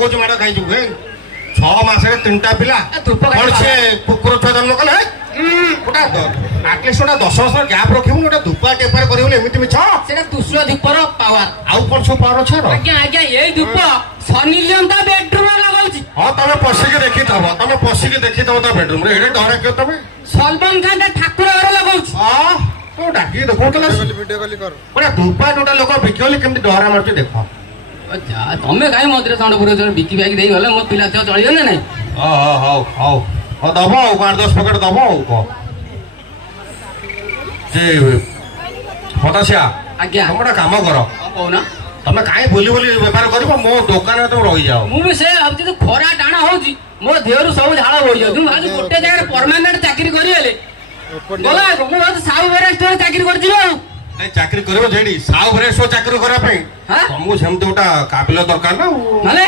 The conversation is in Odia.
କହୁଛି ମାଡ଼ ଖାଇଛୁ 6 ମାସରେ 3ଟା ପିଲା କଣ ସେ କୁକୁର ଛୁଆ ଜନ୍ମ କଲେ ଗୋଟା ଆଟଲିଷ୍ଟ ଗୋଟା 10 ବର୍ଷର ଗ୍ୟାପ୍ ରଖିବୁ ଗୋଟା ଧୂପ ଟେପାର କରିବୁନି ଏମିତି ମିଛ ସେଟା ତୁଷୁର ଧୂପର ପାୱାର ଆଉ କଣ ସବୁ ପାୱାର ଅଛି ଆଜ୍ଞା ଆଜ୍ଞା ଏଇ ଧୂପ ସନି ଲିଓନ ତା ବେଡରୁମ ରେ ଲଗାଉଛି ହଁ ତମେ ପଶିକି ଦେଖିଥବ ତା ବେଡରୁମ ରେ ଏଡେ ଡରା କିଏ ତମେ ସଲମାନ ଖାନ ତା ଠାକୁର ଘରେ ଲଗାଉଛି ତୁ ଡାକିକି ଦେଖଉଥିଲା ଭିଡିଓ କଲି କର ଗୋଟେ ଧୂପ ଯୋଉଟା ଲୋକ ବିକିବଲି କେମିତି ଡରା ମାରୁଛି ଦେଖ ତମେ କାହିଁ ମନ୍ଦିର ସାଉଣ୍ଡ ପୁର ବିକି ବାକି ଦେଇ ଗଲେ ମୋ ପିଲା ଛୁଆ ଚଳିବ ନା ନାଇଁ ହଉ ଦବ ଆଉ 8-10 ପ୍ୟାକେଟ ଦବ ଆଉ କହ ଯେ ହତାଶିଆ ଆଜ୍ଞା ତମେ ଗୋଟେ କାମ କର କହୁନ ତମେ କାହିଁ ବୁଲି ବେପାର କରିବ ମୋ ଦୋକାନରେ ତମେ ରହିଯାଅ ମୁଁ ବି ସେ ଭାବୁଛି ଖରା ଟାଣ ହଉଛି ମୋ ଦେହରୁ ସବୁ ଝାଳ ବୋହିଯାଉଛି ମୁଁ ଭାବୁଛି ଗୋଟେ ଜାଗାରେ ପରମାନେଣ୍ଟ ଚାକିରି କରିଗଲେ ଗଲା ମୁଁ ଭାବୁଛି ସାହୁ ରେଷ୍ଟୁରାଣ୍ଟ ଚାକିରି କରିଯିବ ଆଉ ଚାକିରି କରିବ ସେଇଠି ସାହୁ ରେଷ୍ଟୁରାଣ୍ଟ ଚାକିରି କରିବା ପାଇଁ ତମକୁ ସେମିତି ଗୋଟେ କାବିଲ ଦରକାର ନା ନହେଲେ